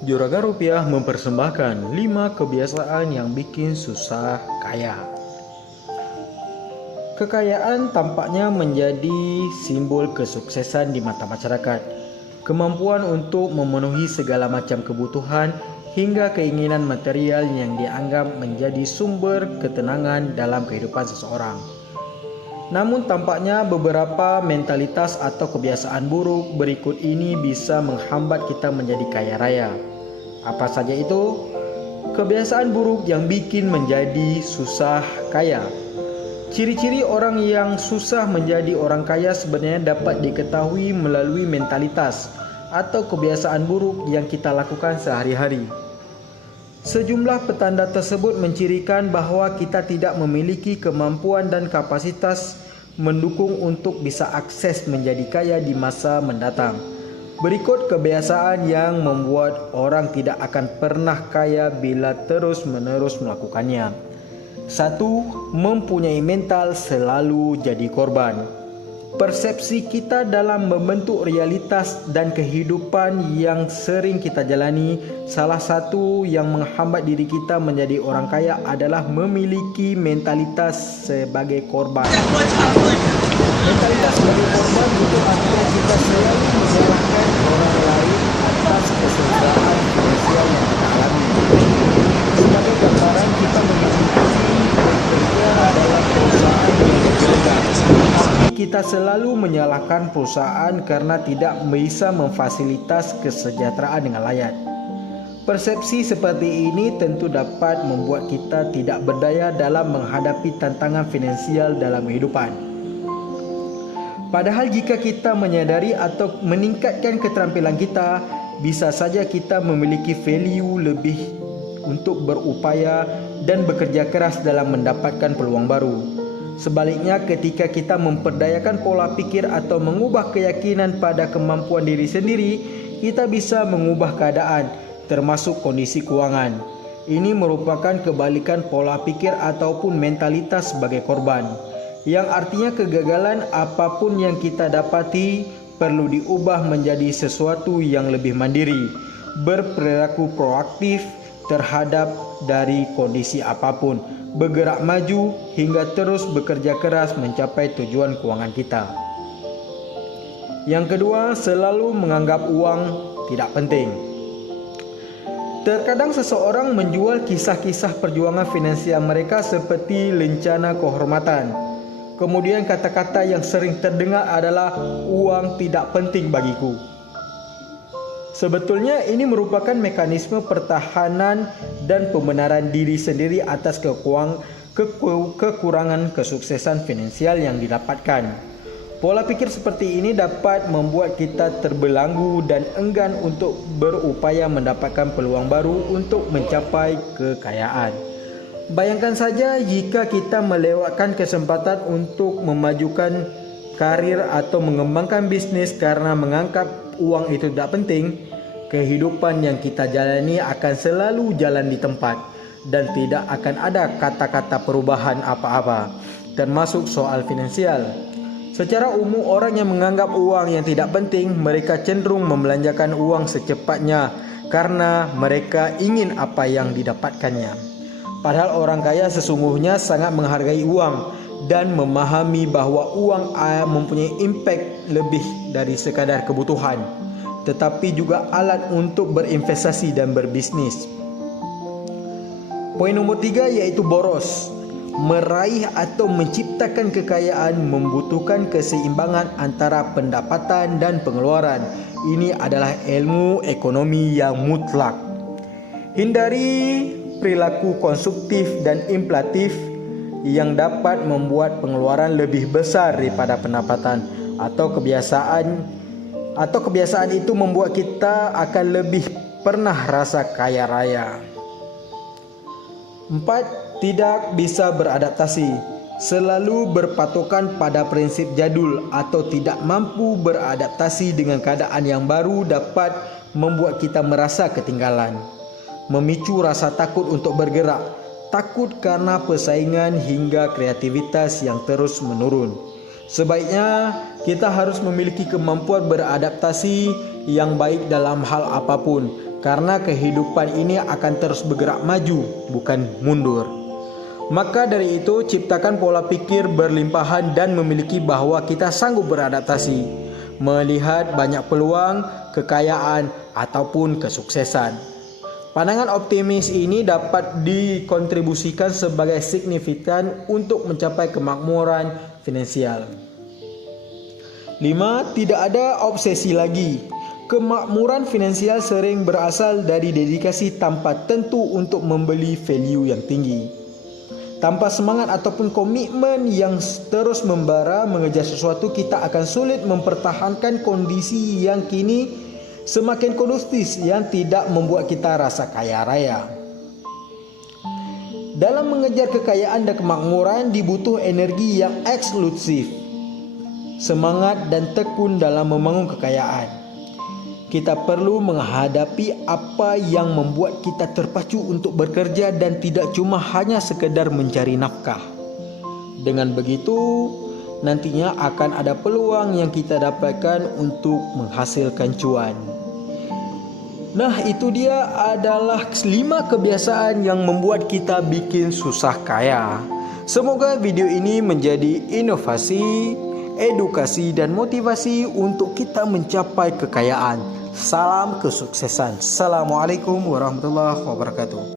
Juragan Rupiah mempersembahkan 5 kebiasaan yang bikin susah kaya. Kekayaan tampaknya menjadi simbol kesuksesan di mata masyarakat. Kemampuan untuk memenuhi segala macam kebutuhan hingga keinginan material yang dianggap menjadi sumber ketenangan dalam kehidupan seseorang. Namun tampaknya beberapa mentalitas atau kebiasaan buruk berikut ini bisa menghambat kita menjadi kaya raya. Apa saja itu? Kebiasaan buruk yang bikin menjadi susah kaya. Ciri-ciri orang yang susah menjadi orang kaya sebenarnya dapat diketahui melalui mentalitas atau kebiasaan buruk yang kita lakukan sehari-hari. Sejumlah petanda tersebut mencirikan bahwa kita tidak memiliki kemampuan dan kapasitas mendukung untuk bisa akses menjadi kaya di masa mendatang. Berikut kebiasaan yang membuat orang tidak akan pernah kaya bila terus-menerus melakukannya. 1. Mempunyai mental selalu jadi korban. Persepsi kita dalam membentuk realitas dan kehidupan yang sering kita jalani, salah satu yang menghambat diri kita menjadi orang kaya adalah memiliki mentalitas sebagai korban. Mentalitas sebagai korban itu artinya kita selalu menyalahkan orang lain atas kesalahan finansial yang kita alami. Sebagai gambaran, kita memiliki bekerja dalam perusahaan yang berbeda, tapi kita selalu menyalahkan perusahaan karena tidak bisa memfasilitas kesejahteraan dengan layak. Persepsi seperti ini tentu dapat membuat kita tidak berdaya dalam menghadapi tantangan finansial dalam kehidupan. Padahal jika kita menyadari atau meningkatkan keterampilan kita, bisa saja kita memiliki value lebih untuk berupaya dan bekerja keras dalam mendapatkan peluang baru. Sebaliknya, ketika kita memperdayakan pola pikir atau mengubah keyakinan pada kemampuan diri sendiri, kita bisa mengubah keadaan, termasuk kondisi keuangan. Ini merupakan kebalikan pola pikir ataupun mentalitas sebagai korban, yang artinya kegagalan apapun yang kita dapati perlu diubah menjadi sesuatu yang lebih mandiri, berperilaku proaktif terhadap dari kondisi apapun, bergerak maju hingga terus bekerja keras mencapai tujuan keuangan kita. Yang kedua, selalu menganggap uang tidak penting. Terkadang seseorang menjual kisah-kisah perjuangan finansial mereka seperti lencana kehormatan. Kemudian kata-kata yang sering terdengar adalah uang tidak penting bagiku. Sebetulnya ini merupakan mekanisme pertahanan dan pembenaran diri sendiri atas kekurangan kesuksesan finansial yang didapatkan. Pola pikir seperti ini dapat membuat kita terbelenggu dan enggan untuk berupaya mendapatkan peluang baru untuk mencapai kekayaan. Bayangkan saja jika kita melewatkan kesempatan untuk memajukan karir atau mengembangkan bisnis karena menganggap uang itu tidak penting, kehidupan yang kita jalani akan selalu jalan di tempat dan tidak akan ada kata-kata perubahan apa-apa, termasuk soal finansial. Secara umum, orang yang menganggap uang yang tidak penting, mereka cenderung membelanjakan uang secepatnya karena mereka ingin apa yang didapatkannya. Padahal orang kaya sesungguhnya sangat menghargai uang dan memahami bahwa uang mempunyai impact lebih dari sekadar kebutuhan, tetapi juga alat untuk berinvestasi dan berbisnis. Poin nomor 3 yaitu boros. Meraih atau menciptakan kekayaan membutuhkan keseimbangan antara pendapatan dan pengeluaran. Ini adalah ilmu ekonomi yang mutlak. Hindari perilaku konsumtif dan inflatif yang dapat membuat pengeluaran lebih besar daripada pendapatan, atau kebiasaan itu membuat kita akan lebih pernah rasa kaya raya. 4. Tidak bisa beradaptasi. Selalu berpatokan pada prinsip jadul atau tidak mampu beradaptasi dengan keadaan yang baru dapat membuat kita merasa ketinggalan. Memicu rasa takut untuk bergerak, takut karena persaingan hingga kreativitas yang terus menurun. Sebaiknya kita harus memiliki kemampuan beradaptasi yang baik dalam hal apapun, karena kehidupan ini akan terus bergerak maju, bukan mundur. Maka dari itu, ciptakan pola pikir berlimpahan dan memiliki bahwa kita sanggup beradaptasi, melihat banyak peluang, kekayaan, ataupun kesuksesan. Pandangan optimis ini dapat dikontribusikan sebagai signifikan untuk mencapai kemakmuran finansial. 5. Tidak ada obsesi lagi. Kemakmuran finansial sering berasal dari dedikasi tanpa tentu untuk membeli value yang tinggi. Tanpa semangat ataupun komitmen yang terus membara mengejar sesuatu, kita akan sulit mempertahankan kondisi yang kini semakin kondusif yang tidak membuat kita rasa kaya raya. Dalam mengejar kekayaan dan kemakmuran dibutuhkan energi yang eksklusif, semangat dan tekun dalam membangun kekayaan. Kita perlu menghadapi apa yang membuat kita terpacu untuk bekerja dan tidak cuma hanya sekedar mencari nafkah. Dengan begitu, nantinya akan ada peluang yang kita dapatkan untuk menghasilkan cuan. Nah, itu dia adalah 5 kebiasaan yang membuat kita bikin susah kaya. Semoga video ini menjadi inovasi, edukasi, dan motivasi untuk kita mencapai kekayaan. Salam kesuksesan. Assalamualaikum warahmatullahi wabarakatuh.